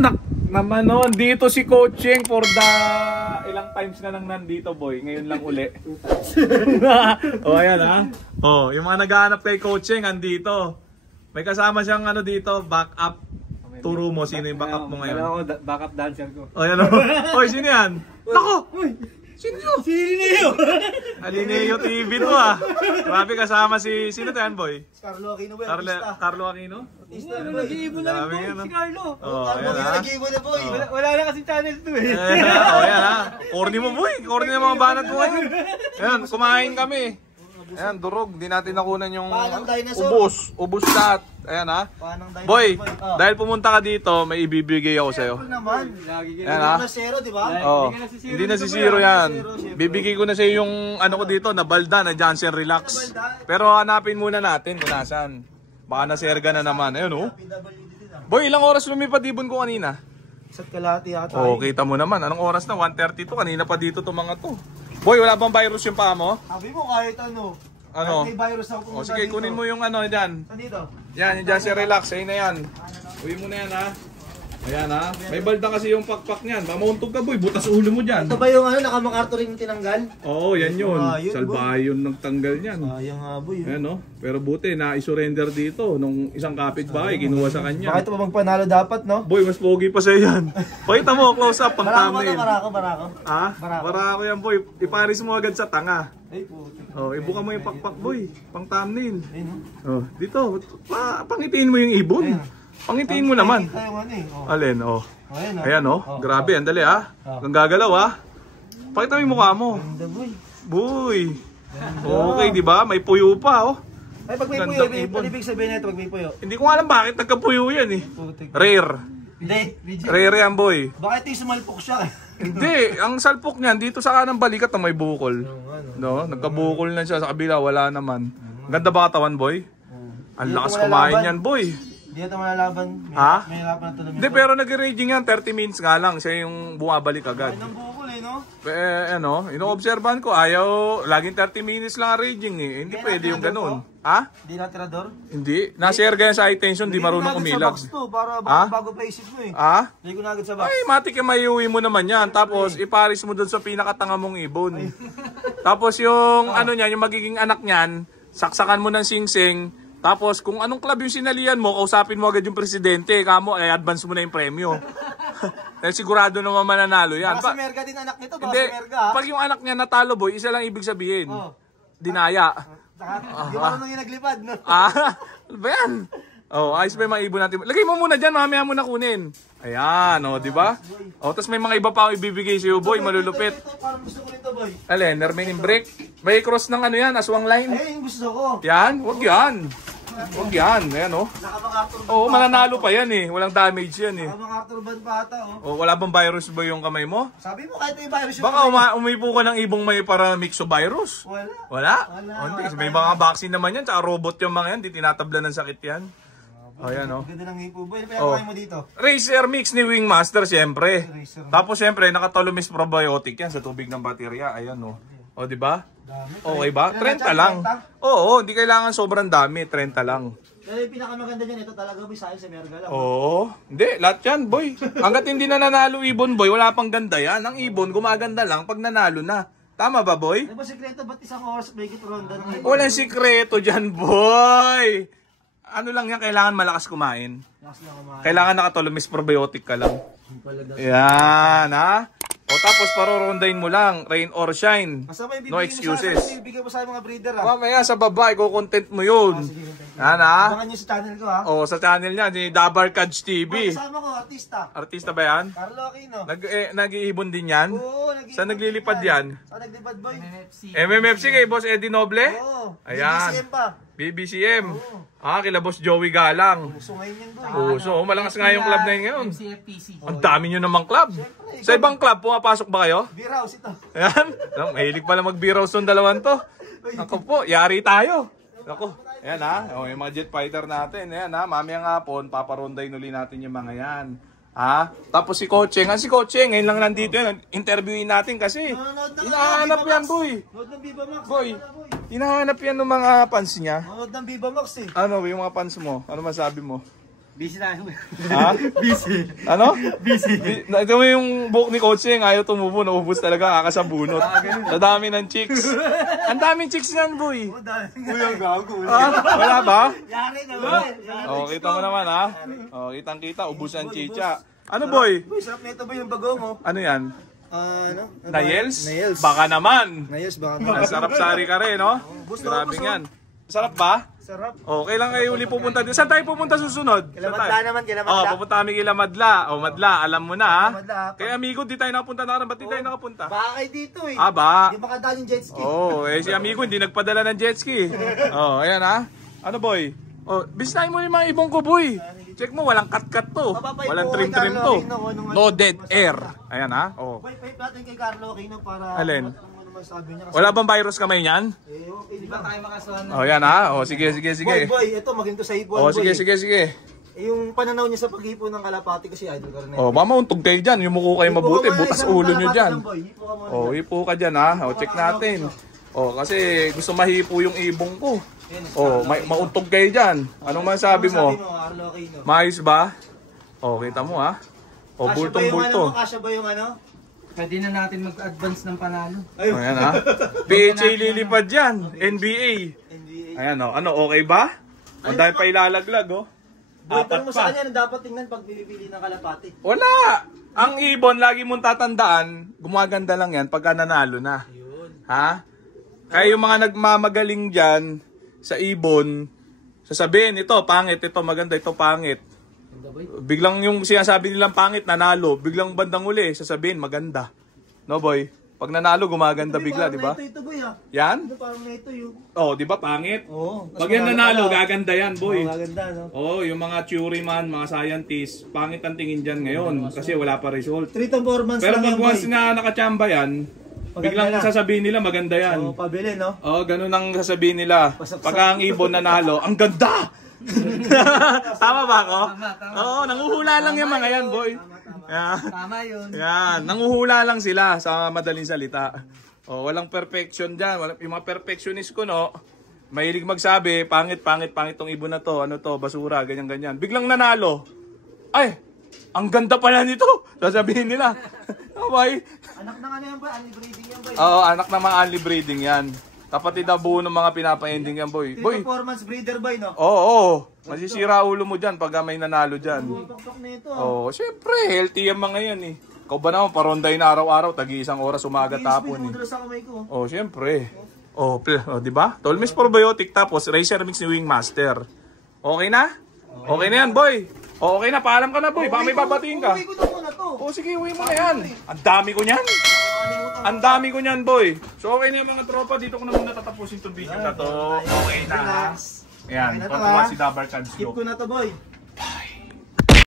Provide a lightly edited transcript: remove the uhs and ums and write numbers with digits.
Nak naman nun, dito si Coaching for the ilang times na lang nandito boy, ngayon lang uli. Oh ayan ha. Oh, yung mga naghahanap kay Coaching andito. May kasama siyang ano dito, backup. Turo mo sino yung backup mo ngayon. Ako, backup dancer ko. Oh ayan oh. Oy, sino yan? Nako! Sino yun? Si Lineo! Alineo TV to ah. Grabe kasama si, sino to yan boy? Carlo Aquino ba? Carlo Aquino? Nag-iibon na lang po si Carlo. Oh, Carlo ayan Aquino ha. nag-iibon na boy. Wala na kasi channel 2 eh. Oh, ayan ha. Corny mo boy. Corny na mga banat mo ngayon. Ayan, kumain kami. Ayan, durog. Di natin nakunan yung ubos lahat. Ayan ha. Boy, dahil pumunta ka dito, may ibibigay ako sa'yo. Naman. Ayan ha. Zero, di ba? Oh, hindi na si Zero yan. Bibigay ko na sa'yo yung ano ko dito, na balda, na Johnson Relax. Pero hanapin muna natin kung nasan. Baka naserga na naman. Ayun oh. Boy, ilang oras lumipad ibon ko kanina? Isa't kalahati yata. Oh, kita mo naman. Anong oras na? 1:30 to. Kanina pa dito to mga to. Boy, wala bang virus yung paa mo? Sabi mo kahit ano. Ano? Kahit may virus ako pumunta O sige, dito. kunin mo yung ano dyan. Saan dito? Yan, yung Johnson Relax. Ayun na yan. Uwi mo na yan ha. Ayan ha. May balda kasi yung pakpak niyan. Mamauntog ka boy. Butas ulo mo dyan. Ito ba yung ano, naka-MacArthur yung tinanggal? Oo, yan yun. Ayun, Salbayon ng tanggal niyan. Sayang nga boy. Ayan no. Pero buti na i-surrender dito nung isang kapitbahay ginuha sa kanya. Bakit ito ba magpanalo dapat, no? Boy, mas pogi pa sa'yo yan. Pakita mo, close up, pang thumbnail. Barako. Ha? Barako yan boy. Iparis mo agad sa tanga. Ay, puti. Oh, ibuka mo yung pakpak boy. Pang thumbnail. Ayun, Oh, dito. Pangitiin mo yung ibon. Pangitiin mo naman. Nakikita yung ano eh. Oh. Alin, oh. Ayan, oh. Ayan oh. Grabe, andali ah. Ang gagalaw ah. Pakita mo yung mukha mo. Ganda, boy. Boy. Okay, di ba? May puyo pa oh. Ay, pag may Gandang puyo, ibon. ano ibig sabihin nito pag may puyo? Hindi ko alam bakit nagkapuyo yan eh. Putik. Rare. Hindi. Rare yan boy. Bakit yung sumalpok siya? Hindi, ang salpok niyan dito sa kanang balikat na may bukol. No, nagkabukol na siya sa kabila, wala naman. Ganda ba katawan, boy? Ang lakas kumain niyan, boy. Hindi ito malalaban. Ha? May laban na ito. Hindi, pero nag-raging yan, 30 minutes nga lang. Siya yung bumabalik agad. Ang bukol eh, no? Ano, ino-observan ko, ayaw, laging 30 minutes lang ang raging eh. Hindi pwede yung ganun. Ha? Hindi na tirador? Hindi. Naserga yan sa high tension, di marunong umilag. Sa box to, para Ha? bago pa isip mo eh. Ha? Hindi ko na agad sa box. Ay, matik yung maiuwi mo naman yan. Tapos, iparis mo dun sa pinakatanga mong ibon. Tapos yung, ano niyan, yung magiging anak niyan, saksakan mo ng singsing. Tapos, kung anong club yung sinalian mo, kausapin mo agad yung presidente. Kamo, advance mo na yung premyo. Dahil sigurado naman mananalo yan. Baka si Merga din anak nito, baka Hindi, si Merga ha? pag yung anak niya natalo boy, isa lang ibig sabihin. Oh. Dinaya. Hindi marunong yung naglipad, no? Ano ba yan? Oh, ayos ba yung mga ibon natin? Lagay mo muna dyan, mamaya mo na kunin. Ayan, oh, di ba? Oh, tapos may mga iba pa akong ibibigay sa'yo, boy, malulupit. Ito, parang gusto ko nito, boy. Alin, Nermain break. May cross ng ano yan, aswang line. Ay, yung gusto ko. Yan, wag yan. Wag yan, ayan oh. Naka-MacArthur Oo, mananalo pa yan eh. Walang damage yan eh. Naka-MacArthur band pa ata, oh. Oh, wala bang virus ba yung kamay mo? Sabi mo kahit may virus yung Baka umipo ka ng ibong may para mixovirus. Wala. Wala? Oh, hindi, kasi may mga vaccine naman yan, tsaka robot yung mga yan, di tinatabla ng sakit yan. Oh, yan oh. Ganda ng hipo, boy. Ano pinakain mo dito? Racer mix ni Wingmaster, siyempre. Racer. Tapos siyempre, nakatolumis probiotic yan sa tubig ng baterya. Ayan oh. O, di ba? Okay ba? 30 lang. Oo, hindi kailangan sobrang dami, 30 lang. Pero yung pinakamaganda dyan, ito talaga boy, sa Merga lang. Oo. Hindi, lahat yan, boy. Hanggat hindi na nanalo ibon, boy, wala pang ganda yan. Ang ibon, gumaganda lang pag nanalo na. Tama ba, boy? Ano ba sekreto? Ba't isang oras may ronda ng ibon? Walang sikreto dyan, boy. Ano lang yan, kailangan malakas kumain. Kailangan nakatolumis probiotic ka lang. Yan, ha? O tapos parorondahin mo lang, rain or shine. No excuses. Bigyan mo sa mga breeder ha. Mamaya sa baba, i-content mo yun. Yan, ha? Abangan nyo sa channel ko ha. O, sa channel niya, ni Dabar Cubs TV. Kasama ko, artista. Artista ba yan? Carlo Aquino. Nag-iibon din yan? Oo, nag-iibon. Saan naglilipad yan? Saan naglipad boy? MMFC kay Boss Eddie Noble? Oo. Ayan. BBCM pa. BBCM. Kila Boss Joey Galang. Puso ngayon yun boy. Puso, malakas nga yung club na yun ngayon. MCFPC. Ang dami nyo namang club. Sa ibang club, pumapasok ba kayo? Beer house ito. Ayan. Mahilig pala mag-beer house yung dalawan to. Ako po, yari tayo. Ako. Ayan ha. O, yung mga jet fighter natin. Ayan ha. Mamayang hapon, paparondayin uli natin yung mga yan. Ha? Tapos si Coaching. Si Coaching, ngayon lang nandito yan. Interviewin natin kasi. Hinahanap yan, boy. Nood ng Viva Max. Boy, hinahanap yan ng mga fans niya. Nood ng Viva Max eh. Ano, yung mga fans mo? Ano masabi mo? Busy tayo. Ha? Busy. Ano? Ito mo yung buhok ni Coach Cheng, ayaw tumubo, naubos talaga, kakasabunot. Sa dami ng chicks. Ang daming chicks yan, boy. Uy, ang gago. Wala ba? Yari naman. Oh, kita mo naman ha. Oh, kitang-kita, ubusan chicha. Ano, boy? Uy, sarap na ito ba yung bagong mo? Ano yan? Ano? Nails? Nails. Baka naman. Nails, baka Ang sarap sari ka rin, no? Grabe yan. Sarap ba? Sarap. Oh, kailan kayo uli pupunta dito? Saan tayo pupunta susunod? Kila Saan tayo? Madla naman, kila Oh, Madla. pupunta kami kila Madla. Oh, Madla, alam mo na ha. Madla. Kaya amigo, di tayo nakapunta na ba't di tayo nakapunta? Baka kayo dito eh. Ah, ba? Hindi makadaan yung jet ski. Oh, eh si amigo hindi nagpadala ng jet ski. Oh, ayan ha. Ano boy? Oh, bisnahin mo yung mga ibong ko boy. Check mo, walang cut-cut to. Walang trim-trim to. No dead air. Ayan ha. Oh. Pipe natin kay Carlo Aquino para Alin? ano masabi niya. Wala bang virus kamay niyan? Di ba tayo makasuhan? Oh, yan ha. Oh, sige. Boy, ito maginto sa ipon. Oh, boy. sige. Yung pananaw niya sa pag-ipo ng kalapati kasi idol ka rin. Oh, mama, untog kayo dyan. Yung muko kayo mabuti. Butas ulo nyo dyan. Hipo ka muna. Oh, hipo ka dyan ha. Oh, check natin. Oh, kasi gusto mahipo yung ibong ko. Oh, mauntog kayo dyan. Anong masabi mo? Carlo Aquino. Maayos ba? Oh, kita mo ha. Oh, bultong-bulto. Kasya ba yung ano? Pwede na natin mag-advance ng panalo. Oh, ayan ha. PHA lilipad dyan. NBA. NBA. Ayan o. Ano, okay ba? O, dahil pa ilalaglag oh. Boy, Apat tanong mo sa pa. kanya na dapat tingnan pag bibili ng kalapati. Wala. Ang ibon, lagi mong tatandaan, gumaganda lang yan pagka nanalo na. Ha? Kaya yung mga nagmamagaling dyan sa ibon, sasabihin, ito pangit, ito maganda, ito pangit. Biglang yung sinasabi nilang pangit, nanalo. Biglang bandang uli, sasabihin, maganda. No boy? Pag nanalo, gumaganda bigla, di ba? Ito boy ha. Yan? Ito parang na ito yung... Oh, di ba pangit? Oo. Pag yan nanalo, gaganda yan, boy. Maganda no? Oh, yung mga theory man, mga scientists, pangit ang tingin dyan ngayon kasi wala pa result. 3 performance Pero lang pag yan boy. once na nakachamba yan, Maganda biglang na. sasabihin nila maganda yan. Oo, pabili no? Oh, ganun ang sasabihin nila. Pag ang ibon nanalo, ang ganda! Tama ba ako? Tama. Oo, nanguhula lang yung mga yan, boy. Yeah. Tama yun. Yan, nanguhula lang sila sa madaling salita. Oh, walang perfection diyan. Yung mga perfectionist ko no, mahilig magsabi, pangit tong ibon na to, ano to, basura, ganyan. Biglang nanalo. Ay, ang ganda pala nito. Sasabihin nila. Okay. Anak na nga na yan boy, unli breeding yan boy. Oo, anak ng mga unli breeding yan. Kapatid na buo ng mga pinapa-ending yan, boy. 3 Boy. performance breeder boy no? Oo. Masisira ulo mo diyan pag may nanalo diyan. Pakpak na ito. Oh, syempre, healthy yung mga yan eh. Ikaw ba naman, paronday na araw-araw, tagi-isang oras umaga tapon eh. Speed sa kamay ko. Oh, syempre. Oh, di ba? Tolmes probiotic tapos Racer Mix ni Wingmaster. Okay na? Okay na yan, boy. Oh, okay na, paalam ka na, boy. Baka may babatiin ka. Uwi ko na muna to. Oh, sige, uwi mo na yan. Ang dami ko niyan. Ang dami ko niyan, boy. So, okay na yung mga tropa. Dito ko na muna tatapusin itong video na to. Okay na. Relax. Ayan, Okay na to, patuwa ha? si Dabar Cards Skip ko na to boy.